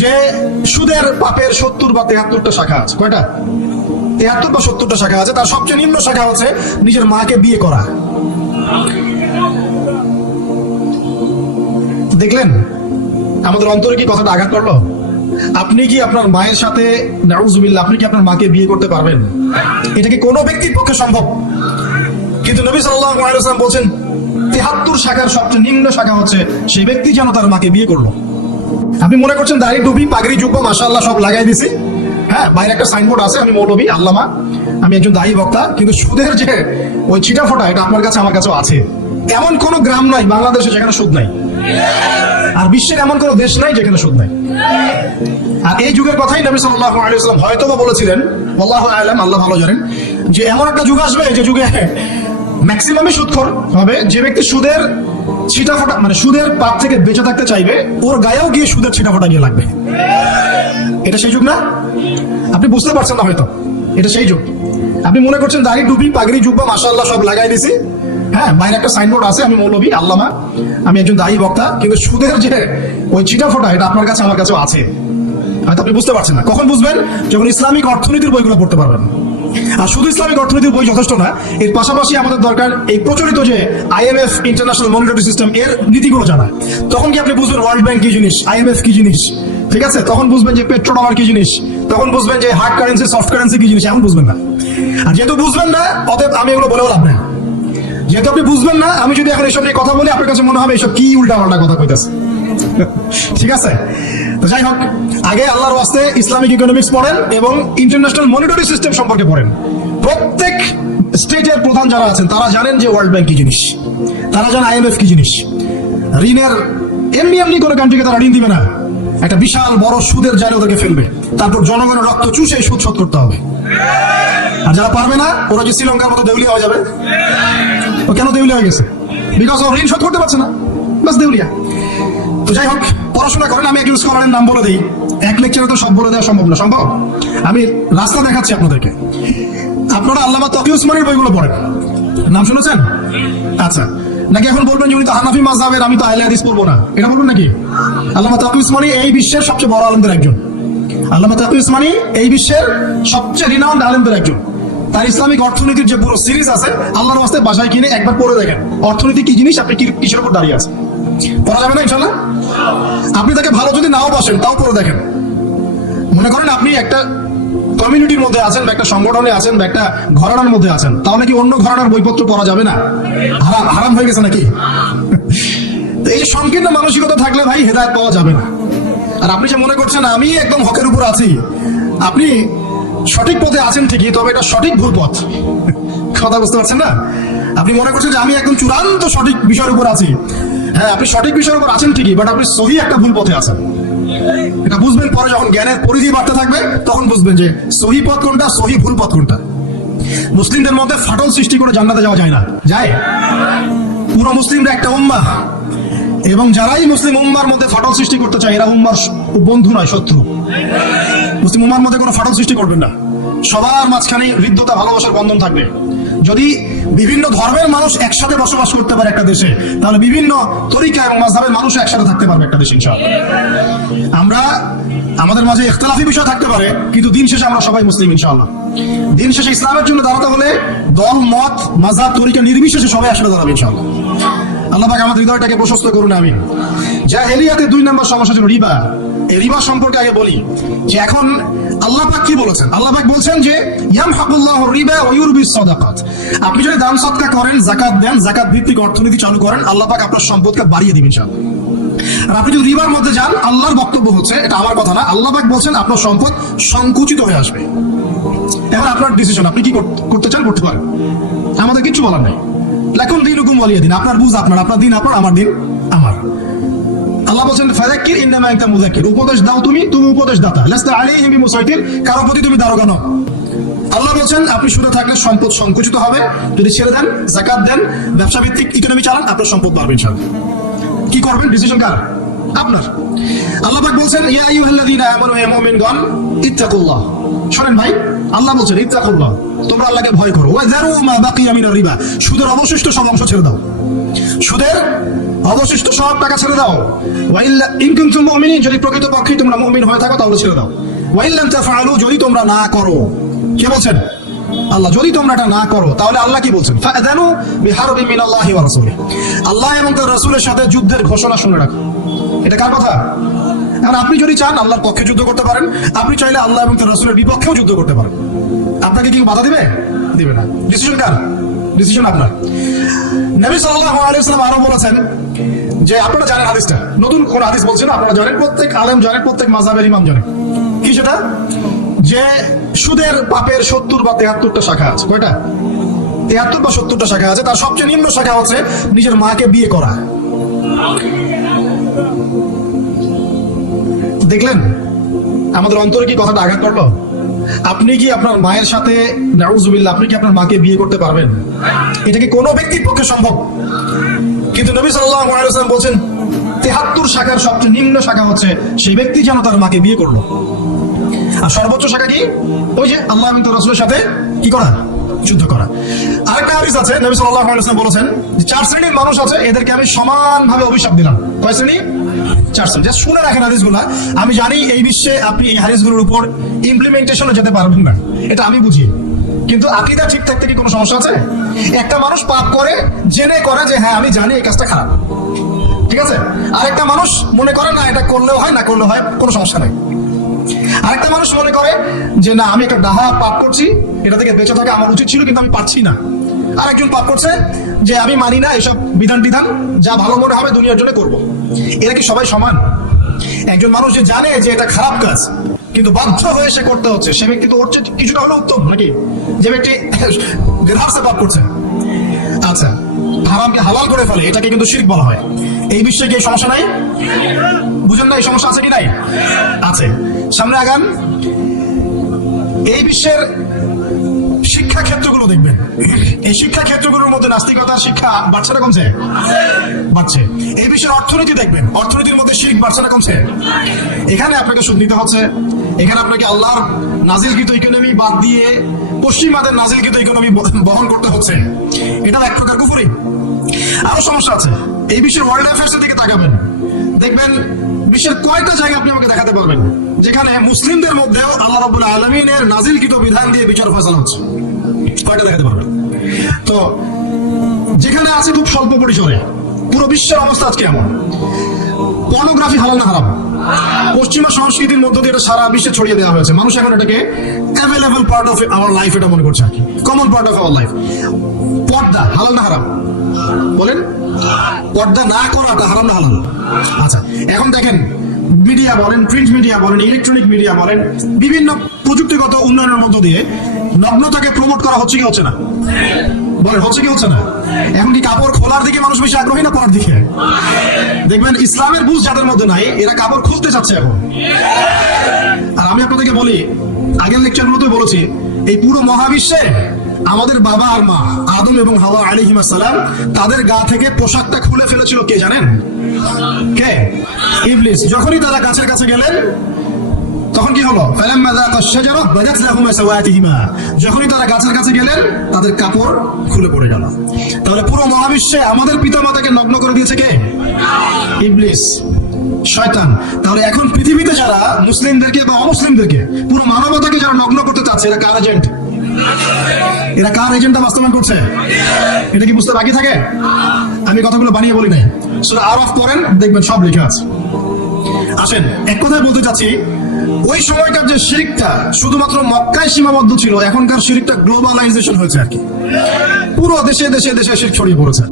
যে সুদের পাপের 70 বা 73টা শাখা আছে। কয়টা? 73 বা 70টা শাখা আছে। তার সবচেয়ে নিম্ন শাখা হচ্ছে নিজের মাকে বিয়ে করা। দেখলেন আমাদের অন্তরে কি কথাটা আঘাত করলো? আপনি কি আপনার মায়ের সাথে, নাউজুবিল্লাহ, আপনি কি আপনার মাকে বিয়ে করতে পারবেন? এটা কি কোনো ব্যক্তির পক্ষে সম্ভব? কিন্তু নবী সাল্লাল্লাহু আলাইহি ওয়াসাল্লাম বলেন 73 শাখার সবচেয়ে নিম্ন শাখা হচ্ছে সেই ব্যক্তি যেন তার মাকে বিয়ে করলো। আপনি মনে করছেন দাড়ি টুপি পাগড়ি জুব্বা মাশাআল্লাহ সব লাগাই দিছি, হ্যাঁ, বাইরে একটা সাইনবোর্ড আছে আমি মৌলবী আল্লামা, আমি একজন দায়ী বক্তা, কিন্তু সুদের যে ওই ছিটা ফোটা এটা আপনার কাছে আমার কাছেও আছে। এমন কোন গ্রাম নাই বাংলাদেশে যেখানে সুদ নাই, আর বিশ্বের এমন কোন দেশ নাই যেখানে সুদ নাই। আর এই যুগের কথাই নবী সাল্লাল্লাহু আলাইহি ওয়াসাল্লাম হয়তো বা বলেছিলেন, আল্লাহু আ'লাম, আল্লাহ ভালো জানেন, যে এমন একটা যুগ আসবে যে যুগে ম্যাক্সিমামই সুদখোর হবে। যে ব্যক্তি সুদের ছিটাফোটা মানে সুদের পাপ থেকে বেঁচে থাকতে চাইবে, ওর গায়েও গিয়ে সুদের ছিটাফোটা গিয়ে লাগবে। এটা সেই যুগ না? আপনি বুঝতে পারছেন না হয়তো, এটা সেই যুগ। আপনি মনে করছেন দাড়ি টুপি পাগড়ি জুব্বা মাশাআল্লাহ সব লাগাই দিছি, হ্যাঁ, বাইরে একটা সাইনবোর্ড আছে আমি মৌলবী আল্লামা, আমি একজন দায়ী বক্তা, কিন্তু সুদের যে ওই ছিটাফোটা এটা আপনার কাছে আমার কাছেও আছে। হয়তো আপনি বুঝতে পারছেন না। কখন বুঝবেন? যখন ইসলামিক অর্থনীতির বইগুলো পড়তে পারবেন। আর শুধু ইসলামিক অর্থনীতির বই যথেষ্ট না, এর পাশাপাশি আমাদের দরকার এই প্রচলিত যে IMF ইন্টারন্যাশনাল মনিটারি সিস্টেম এর নীতিগুলো জানা। তখন কি আপনি বুঝবেন ওয়ার্ল্ড ব্যাংক কি জিনিস, IMF কি জিনিস, ঠিক আছে? তখন বুঝবেন যে পেট্রো ডলার কি জিনিস, তখন বুঝবেন যে হার্ড কারেন্সি সফট কারেন্সি কি জিনিস, এখন বুঝবেন না। আর যেহেতু বুঝবেন না, অতএব আমি এগুলো বলেও লাভ নেই। যেহেতু আপনি বুঝবেন না, আমি যদি এখন এইসব নিয়ে কথা বলি আপনার কাছে মনে হবে এইসব কি উল্টা পাল্টা কথা কইতেছে, ঠিক আছে? তো যাই হোক, আগে আল্লাহর ওয়াস্তে ইসলামিক ইকোনমিক্স পড়েন এবং ইন্টারন্যাশনাল মনিটারি সিস্টেম সম্পর্কে পড়েন। প্রত্যেক স্টেটের প্রধান যারা আছেন তারা জানেন যে ওয়ার্ল্ড ব্যাংক কি জিনিস, তারা জানেন IMF কি জিনিস। ঋণের এমনি কোনো কান্ট্রিকে তারা ঋণ দিবে না, একটা বিশাল বড় সুদের জালে ওদেরকে ফেলবে, তারপর জনগণের রক্ত চুষে সুদ শোধ করতে হবে। আর যারা পারবে না ওরা যে শ্রীলঙ্কার মতো দেউলিয়া হয়ে যাবে। ও কেন দেউলিয়া হয়ে গেছে? বিকজ ও ঋণ শোধ করতে পারছে না, বাস দেউলিয়া। তো যাই হোক, পড়াশোনা করেন। আমি একজন স্কলারের নাম বলে দিই, এক লেকচারে তো সব বলে দেওয়া সম্ভব না। সম্ভব? আমি রাস্তা দেখাচ্ছি আপনাদেরকে। আপনারা আল্লামা তকি উসমানীর বইগুলো পড়েন, নাম শুনেছেন? আচ্ছা, নাকি এখন বলবেন যে উনি তো হানাফি মাযহাবের, আমি তো আহলে হাদিস পড়বো না, এটা বলবেন নাকি? আল্লামা তকি উসমানী এই বিশ্বের সবচেয়ে বড় আলেমদের একজন। আল্লামা তকি উসমানী এই বিশ্বের সবচেয়ে রিনাউন্ড আলেমদের একজন। তার ইসলামিক অর্থনীতির যে পুরো সিরিজ আছে, আল্লাহর ওয়াস্তে বাসায় কিনে একবার পড়ে দেখেন অর্থনীতি কি জিনিস, আপনি কিসের উপর দাঁড়িয়ে আছে। পড়া যাবে না ইনশাল্লাহ? আপনি তাকে ভালো যদি নাও বাসেন তাও পড়ে দেখেন। মনে করেন আপনি একটা কমিউনিটির মধ্যে আছেন বা একটা সংগঠনে আছেন বা একটা ঘরানার মধ্যে আছেন, তাহলে কি অন্য ঘরানার বইপত্র পড়া যাবে না? হারাম হয়ে গেছে নাকি? এই যে সংকীর্ণ মানসিকতা থাকলে ভাই হেদায়েত পাওয়া যাবে না। আর আপনি যে মনে করছেন আমি একদম হকের উপর আছি, আপনি সঠিক পথে আছেন ঠিকই, তবে এটা সঠিক ভুল পথ। কথা বুঝতে পারছেন না? আপনি মনে করছেন যে আমি একদম চূড়ান্ত সঠিক বিষয়ের উপর আছি, হ্যাঁ, আপনি সঠিক বিষয়ের উপর আছেন ঠিকই, বাট আপনি সহি একটা ভুল পথে আছেন। এটা বুঝবেন পরে, যখন জ্ঞানের পরিধি বাড়তে থাকবে তখন বুঝবেন যে সহি পথ কোনটা, সহি ভুল পথ কোনটা। মুসলিমদের মধ্যে ফাটল সৃষ্টি করে জান্নাতে যাওয়া যায় না, যায়? পুরো মুসলিমরা একটা উম্মাহ, এবং যারাই মুসলিম উম্মার মধ্যে ফাটল সৃষ্টি করতে চায় এরা উম্মার বন্ধু নয়, শত্রু। মুসলিম উম্মার মধ্যে কোনো ফাটল সৃষ্টি করবেন না। সবার মাঝখানে হৃদ্যতা ভালোবাসার বন্ধন থাকবে। যদি বিভিন্ন ধর্মের মানুষ একসাথে বসবাস করতে পারে একটা দেশে, তাহলে বিভিন্ন তরিকা এবং মাযহাবের মানুষ একসাথে থাকতে পারবে একটা দেশে ইনশাআল্লাহ। আমরা আমাদের মাঝে ইখতিলাফি বিষয় থাকতে পারে, কিন্তু দিন শেষে আমরা সবাই মুসলিম ইনশাআল্লাহ। দিন শেষে ইসলামের জন্য দাঁড়াতে হলে দল মত মাযহাব তরিকা নির্বিশেষে সবাই একসাথে দাঁড়াবে ইনশাআল্লাহ। আল্লাহ পাক আমাদের হৃদয়টাকে প্রশস্ত করুন, আমিন। জাহেলিয়াতের 2 নম্বর সমস্যা ছিল রিবা। এই রিবা সম্পর্কে আগে বলি যে এখন আল্লাহ পাক কি বলেছেন। আল্লাহ পাক বলছেন যে ইয়ামহাকুল্লাহু রিবা ওয়া ইউরবিস সাদাকাত। আপনি যদি দান সদকা করেন, যাকাত দেন, যাকাত ভিত্তিক অর্থনীতি চালু করেন, আল্লাহ পাক আপনার সম্পদকে বাড়িয়ে দিবেন ইনশাআল্লাহ। আর আপনি যদি রিবার মধ্যে যান, আল্লাহর বক্তব্য হচ্ছে, এটা আমার কথা না, আল্লাহ পাক বলছেন আপনার সম্পদ সংকুচিত হয়ে আসবে। এখন আপনার ডিসিশন, আপনি কি করতে চান করতে পারেন, আমাদের কিছু বলার নাই। লাকুম দীনুকুম ওয়ালিয়া দিন, আপনার বুঝ আপনার, আপনার দিন আপনার, আমার দিন আমার। আল্লাহ বলেন ফাযাক্কির ইন্নামা আনতা মুযাক্কির, উপদেশ দাও তুমি উপদেশ দাতা, লাস্তা আলাইহিম বিমুসাইতির, কারো প্রতি তুমি দারোগা নও। আল্লাহ বলেন আপনি সুদে থাকলে সম্পদ সংকুচিত হবে, যদি ছেড়ে দেন, যাকাত দেন, ব্যবসা ভিত্তিক ইকোনমি চালান, আপনার সম্পদ বাড়বে ইনশাআল্লাহ। কি করবেন? ডিসিশন কার? আপনার। আল্লাহ পাক বলেন ইয়া আইয়ুহাল্লাযীনা আমানু হে মুমিনগণ ইত্তাকুল্লাহ। শুনেন ভাই, আল্লাহ বলেন ইত্তাকুল্লাহ, তোমরা আল্লাহকে ভয় করো। ওয়া যারু মা বাকিয়া মিনার রিবা, সুদের অবশিষ্ট সব অংশ ছেড়ে দাও। সুদের অবশিষ্ট সব টাকা ছেড়ে দাও। ওয়াইল্লা ইন কুনতুম মুমিনিন, যদি প্রকৃতপক্ষে তোমরা মুমিন হয়ে থাকো তাহলে ছেড়ে দাও। ওয়াইল্লাম তাফআলু, যদি তোমরা না করো। কে বলছেন? আল্লাহ। যদি তোমরা এটা না করো তাহলে আল্লাহ কি বলছেন? ফাআযানু বিহারবিন মিনাল্লাহি ওয়া রাসূলিহি, আল্লাহ এবং তার রাসূলের সাথে যুদ্ধের ঘোষণা শুনে রাখো। এটা কার কথা? এখন আপনি যদি চান আল্লাহর পক্ষে যুদ্ধ করতে পারেন, আপনি চাইলে আল্লাহ এবং তার রাসূলের বিপক্ষেও যুদ্ধ করতে পারেন। আপনাকে কি বাধা দিবে? দিবে না। ডিসিশন কার? ডিসিশন আপনার। নবী সাল্লাল্লাহু আলাইহি ওয়াসাল্লাম আরো বলেছেন যে, আপনারা জানেন হাদিসটা, নতুন কোন হাদিস বলছেন না, আপনারা জানেন, প্রত্যেক আলেম জানেন, প্রত্যেক মাযহাবের ইমাম জানেন। কি সেটা? যে সুদের পাপের 70 বা 73টা শাখা আছে। কয়টা? 73 বা 70টা শাখা আছে। তার সবচেয়ে নিম্ন শাখা হচ্ছে নিজের মাকে বিয়ে করা। দেখলেন আমাদের অন্তরে কি কথাটা আঘাত করলো? আপনি কি আপনার মায়ের সাথে, নাউজুবিল্লাহ, আপনি কি আপনার মাকে বিয়ে করতে পারবেন? এটা কি কোনো ব্যক্তির পক্ষে সম্ভব? কিন্তু নবী সাল্লাল্লাহু আলাইহি ওয়াসাল্লাম বলেন 73 শাখার সবচেয়ে নিম্ন শাখা হচ্ছে সেই ব্যক্তি যেন তার মাকে বিয়ে করলো। আর সর্বোচ্চ শাখা কি? ওই যে আল্লাহ এবং তার রাসূলের সাথে কি করা? যুদ্ধ করা। আরেকটা হাদিস আছে, নবী সাল্লাল্লাহু আলাইহি ওয়াসাল্লাম বলেছেন যে 4 শ্রেণীর মানুষ আছে, এদেরকে আমি সমানভাবে অভিশাপ দিলাম। কয় শ্রেণী? 4 শ্রেণী। জাস্ট শুনে রাখেন হাদিসগুলো। আমি জানি এই বিশ্বে আপনি এই হাদিসগুলোর উপর ইমপ্লিমেন্টেশনে যেতে পারবেন না, এটা আমি বুঝি, কিন্তু আকীদা ঠিক থাকতে কি কোনো সমস্যা আছে? একটা মানুষ পাপ করে জেনে করে যে হ্যাঁ আমি জানি এই কাজটা খারাপ, ঠিক আছে। আরেকটা মানুষ মনে করে না এটা করলেও হয়, না করলেও হয়, কোনো সমস্যা নাই। আরেকটা মানুষ মনে করে যে না আমি একটা ডাহা পাপ করছি, এটা থেকে বেঁচে থাকা আমার উচিত ছিল কিন্তু আমি পারছি না। আরেকজন পাপ করছে যে আমি মানি না এসব বিধান টিধান, যা ভালো মনে হবে দুনিয়ার জন্য করব। এরা কি সবাই সমান? একজন মানুষ যে জানে যে এটা খারাপ কাজ কিন্তু বাধ্য হয়ে সে করতে হচ্ছে, সে ব্যক্তি তো ওর চেয়ে কিছুটা হলেও উত্তম নাকি যে ব্যক্তি বেধারসে পাপ করছে? আচ্ছা, হারামকে হালাল করে ফেলে, এটাকে কিন্তু শিরক বলা হয়। এই বিশ্বে কি সমস্যা নাই? বুঝেন না এই সমস্যা আছে কি নাই? আছে। সামনে আগান। এই বিশ্বের শিক্ষা ক্ষেত্রগুলো দেখবেন, এই শিক্ষা ক্ষেত্রগুলোর মধ্যে নাস্তিকতার শিক্ষা বাড়ছে না কমছে? বাড়ছে। এই বিশ্বের অর্থনীতি দেখবেন, অর্থনীতির মধ্যে শিরক বাড়ছে না কমছে? এখানে আপনাকে সুদ নিতে হচ্ছে, এখানে আপনাকে আল্লাহর নাজিলকৃত ইকোনমি বাদ দিয়ে পশ্চিমাদের নাজিলকৃত ইকোনমি বহন করতে হচ্ছে। এটা এক প্রকার কুফরি। আরো সমস্যা আছে। এই বিশ্বের ওয়ার্ল্ড অ্যাফেয়ার্স এর দিকে তাকাবেন, দেখবেন বিশ্বের কয়টা জায়গা আপনি আমাকে দেখাতে পারবেন যেখানে মুসলিমদের মধ্যেও আল্লাহ রাব্বুল আলামিনের নাজিলকৃত বিধান দিয়ে বিচার ফয়সালা হচ্ছে? কয়টা দেখাতে পারবেন? তো যেখানে আছে খুব স্বল্প পরিসরে। পুরো বিশ্বের অবস্থা আজকে এমন। পর্নোগ্রাফি হালাল না হারাম? পশ্চিমা সংস্কৃতির মধ্য দিয়ে এটা সারা বিশ্বে ছড়িয়ে দেওয়া হয়েছে। মানুষ এখন এটাকে available part of our life এটা মনে করছে আর কি, common part of our life. পর্দা হালাল না হারাম? বলেন। পর্দা না করাটা হারাম না হালাল? আচ্ছা, এখন দেখেন মিডিয়া বলেন, প্রিন্ট মিডিয়া বলেন, ইলেকট্রনিক মিডিয়া বলেন, বিভিন্ন প্রযুক্তিগত উন্নয়নের মধ্য দিয়ে নগ্নতাকে প্রমোট করা হচ্ছে কি হচ্ছে না? বলেন হচ্ছে কি হচ্ছে না? এখন কি কাপড় খোলার দিকে মানুষ বেশি আগ্রহী না পরার দিকে? দেখবেন ইসলামের বুঝ যাদের মধ্যে নাই এরা কাপড় খুলতে চাচ্ছে এখন। আর আমি আপনাদেরকে বলি, আগের লেকচারগুলোতে বলেছি, এই পুরো মহাবিশ্বে আমাদের বাবা আর মা আদম এবং হাওয়া আলাইহিস সালাম তাদের গা থেকে পোশাকটা খুলে ফেলেছিল কে জানেন? কে? ইবলিস। যখনই তারা গাছের কাছে গেলেন তখন কি হলো? ফালাম্মা যাকা আশ-শাজারা বাদাত লাহুমা সাওয়াতিহিমা, যখনই তারা গাছের কাছে গেলেন তাদের কাপড় খুলে পড়ে গেল। তাহলে পুরো মহাবিশ্বে আমাদের পিতামাতাকে নগ্ন করে দিয়েছে কে? ইবলিস, শয়তান। তাহলে এখন পৃথিবীতে যারা মুসলিমদেরকে বা অমুসলিমদেরকে, পুরো মানবতাকে যারা নগ্ন করতে চাচ্ছে, এরা কার এজেন্ট? এরা কার এজেন্ডা বাস্তবায়ন করছে? এটা কি বুঝতে বাকি থাকে? আমি কথাগুলো বানিয়ে বলি নাই, সূরা আরাফ পড়েন, দেখবেন সব লেখা আছে। আসেন, এক কথায় বলতে চাচ্ছি, ওই সময়কার যে শিরকটা শুধুমাত্র মক্কায় সীমাবদ্ধ ছিল, এখনকার শিরকটা গ্লোবালাইজেশন হয়েছে আর কি, পুরো দেশে দেশে দেশে শিরক ছড়িয়ে পড়েছে।